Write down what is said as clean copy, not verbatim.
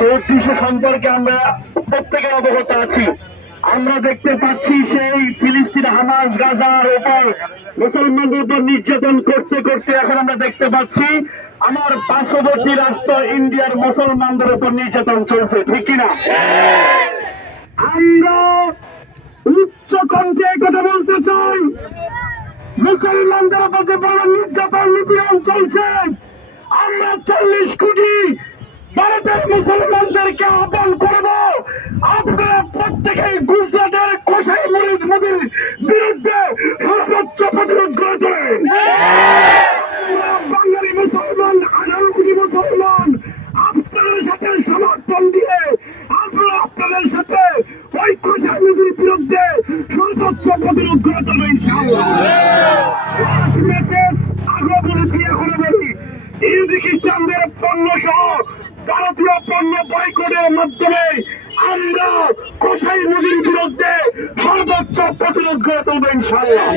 সেই দৃশ্য সম্পর্কে আমরা প্রত্যেকে অবগত আছি। আমরা দেখতে পাচ্ছি সেই ফিলিস্তিন হামাস গাজার উপর মুসলমানদের উপর নির্যাতন করতে করতে এখন আমরা দেখতে পাচ্ছি আমার পার্শ্ববর্তী রাষ্ট্র ইন্ডিয়ার মুসলমানদের উপর নির্যাতন চলছে, ঠিক কিনা? আমরা উচ্চ কণ্ঠে কথা বলতে চাই, মুসলমানদের উপর যে বড় নির্যাতন নিপীড়ন চলছে, আমরা 40 কোটি ভারতের মুসলমানদেরকে আহ্বান করব, আপনারা প্রত্যেকেই গুজরাটের কোসাই মুরিদ মোদীর বিরুদ্ধে সর্বোচ্চ প্রতিরোধ গড়ে তোলেন। বাঙালি মুসলমান 18 কোটি মুসলমান আপনাদের সাথে সমর্থন দিয়ে আমরা আপনাদের সাথে ওই কোসাই মুরিদের বিরুদ্ধে সর্বোচ্চ প্রতিরোধ গড়ে তুলব ইনশাআল্লাহ। মেসেজ আগে বলেছি, এখনো বলি, ইহুদি খ্রিস্টানদের পণ্য সহ ভারতীয় পণ্য বয়কটের মাধ্যমে আমরা কোসাই নদীর বিরুদ্ধে সর্বোচ্চ প্রতিরোধ গড়ে তুলব ইনশাআল্লাহ।